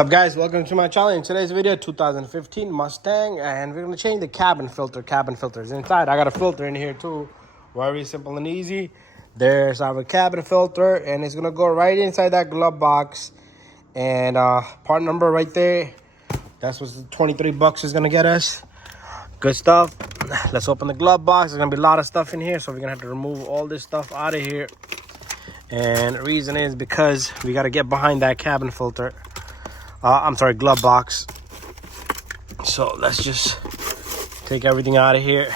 What's up guys, welcome to my channel. In today's video, 2015 Mustang, and we're going to change the cabin filters inside. I got a filter in here too, very simple and easy. There's our cabin filter, and it's going to go right inside that glove box. And part number right there, that's what the 23 bucks is going to get us. Good stuff. Let's open the glove box. There's going to be a lot of stuff in here, so we're going to have to remove all this stuff out of here. And the reason is because we got to get behind that cabin filter. Glove box. So let's just take everything out of here.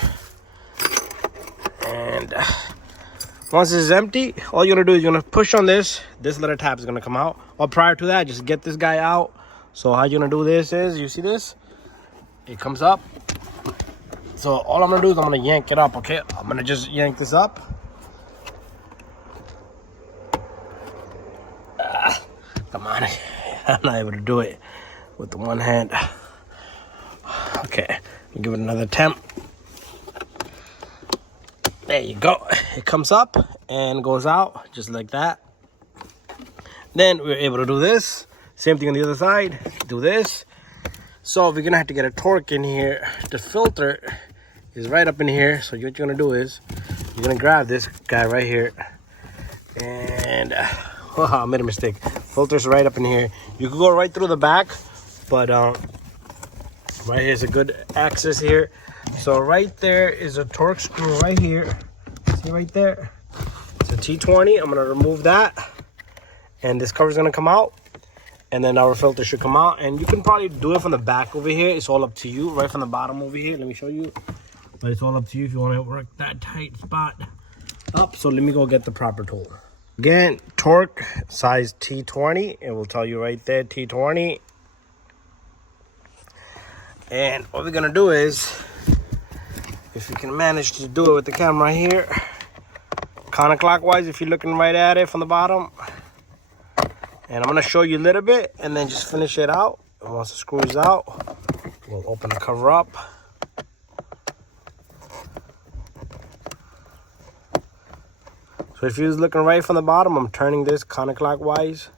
And once this is empty, all you're gonna do is you're gonna push on this. This little tab is gonna come out. Or prior to that, just get this guy out. So how you're gonna do this is, you see this? It comes up. So all I'm gonna do is I'm gonna yank it up, okay? I'm gonna just yank this up. Come on. I'm not able to do it with the one hand. Okay, give it another attempt. There you go. It comes up and goes out just like that. Then we're able to do this. Same thing on the other side. Do this. So we're gonna have to get a torque in here. The filter is right up in here. So what you're gonna do is you're gonna grab this guy right here. And oh, I made a mistake. Filter's right up in here. You can go right through the back, but right here's a good access here. So right there is a torque screw right here. See right there? It's a T20. I'm gonna remove that, and this cover's gonna come out, and then our filter should come out. And you can probably do it from the back over here. It's all up to you. Right from the bottom over here. Let me show you. But it's all up to you if you want to work that tight spot up. So let me go get the proper tool. Again, torque size T20. It will tell you right there, T20. And what we're gonna do is, if you can manage to do it with the camera here, counterclockwise, if you're looking right at it from the bottom. And I'm gonna show you a little bit and then just finish it out. And once the screw is out, we'll open the cover up. So if you're looking right from the bottom, I'm turning this counterclockwise.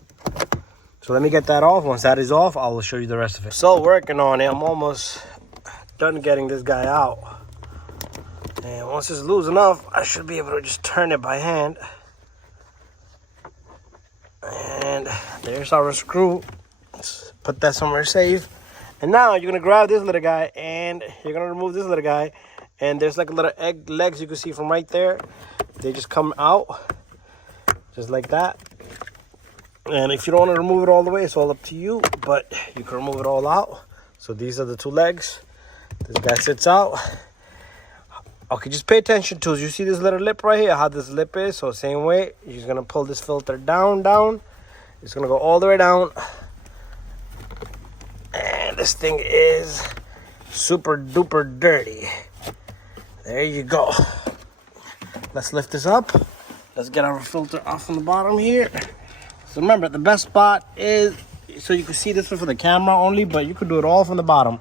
So let me get that off. Once that is off, I will show you the rest of it. So working on it, I'm almost done getting this guy out. And once it's loose enough, I should be able to just turn it by hand. And there's our screw. Let's put that somewhere safe. And now you're gonna grab this little guy and you're gonna remove this little guy. And there's like a little egg legs you can see from right there. They just come out just like that. And if you don't want to remove it all the way, it's all up to you, but you can remove it all out. So these are the two legs. This guy sits out. Okay, just pay attention to, you see this little lip right here, how this lip is. So same way, you're just gonna pull this filter down. It's gonna go all the way down. And this thing is super duper dirty. There you go. Let's lift this up. Let's get our filter off from the bottom here. So remember, the best spot is, so you can see this one for the camera only, but you could do it all from the bottom.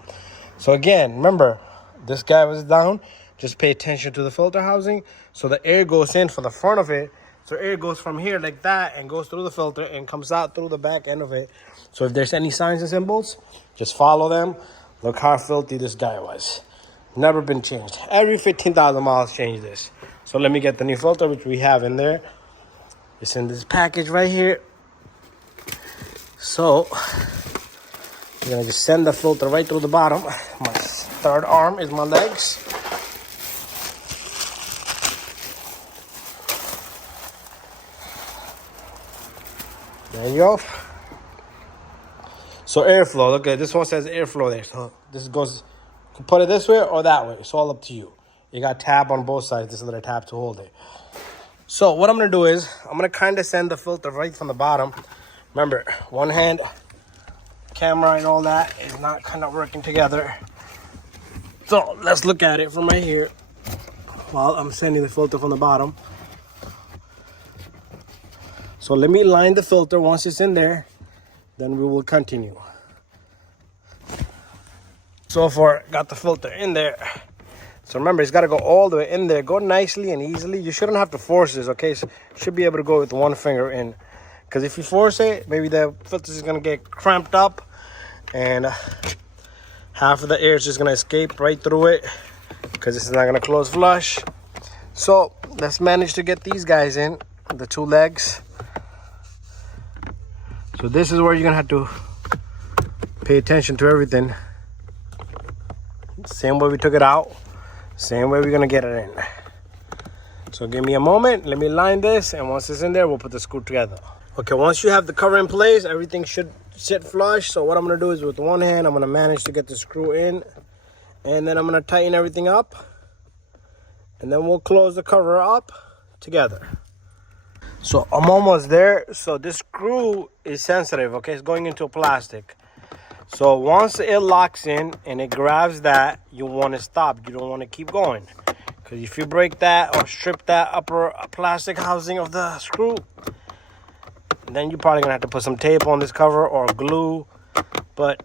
So again, remember, this guy was down. Just pay attention to the filter housing. So the air goes in for the front of it. So air goes from here like that and goes through the filter and comes out through the back end of it. So if there's any signs and symbols, just follow them. Look how filthy this guy was. Never been changed. Every 15,000 miles change this. So let me get the new filter, which we have in there. It's in this package right here. So I'm gonna just send the filter right through the bottom. My third arm is my legs. There you go. So airflow, look at this one, says airflow there. So this goes, you can put it this way or that way. It's all up to you. You got tab on both sides. This is another tab to hold it. So what I'm gonna do is I'm gonna kind of send the filter right from the bottom. Remember, one hand, camera and all that is not kind of working together. So let's look at it from right here while I'm sending the filter from the bottom. So let me line the filter. Once it's in there, then we will continue. So far, got the filter in there. So remember, it's got to go all the way in there. Go nicely and easily. You shouldn't have to force this, okay? So you should be able to go with one finger in. Because if you force it, maybe the filter is going to get cramped up. and half of the air is just gonna escape right through it because this is not gonna close flush. So let's manage to get these guys in, the 2 legs. So this is where you're gonna have to pay attention to everything. Same way we took it out, same way we're gonna get it in. So give me a moment, let me line this, and once it's in there, we'll put the screw together. Okay, once you have the cover in place, everything should sit flush. So what I'm gonna do is with one hand, I'm gonna manage to get the screw in, and then I'm gonna tighten everything up, and then we'll close the cover up together. So I'm almost there. So this screw is sensitive, okay? It's going into plastic. So once it locks in and it grabs that, you wanna stop. You don't wanna keep going. Because if you break that or strip that upper plastic housing of the screw, then you're probably gonna have to put some tape on this cover or glue. But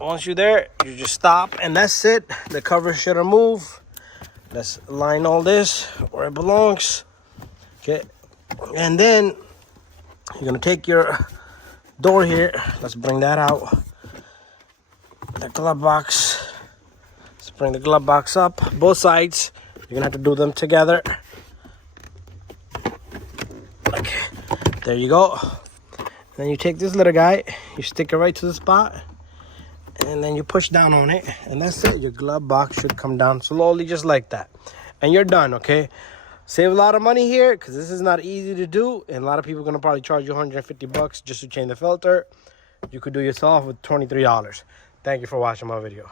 once you're there, you just stop and that's it. The cover should remove. Let's line all this where it belongs. Okay, and then you're gonna take your door here. Let's bring that out. The glove box. Let's bring the glove box up. Both sides. You're gonna have to do them together. Okay, there you go. Then you take this little guy, you stick it right to the spot, and then you push down on it, and that's it. Your glove box should come down slowly, just like that, and you're done. Okay, save a lot of money here because this is not easy to do, and a lot of people are gonna probably charge you $150 just to change the filter. You could do yourself with $23. Thank you for watching my video.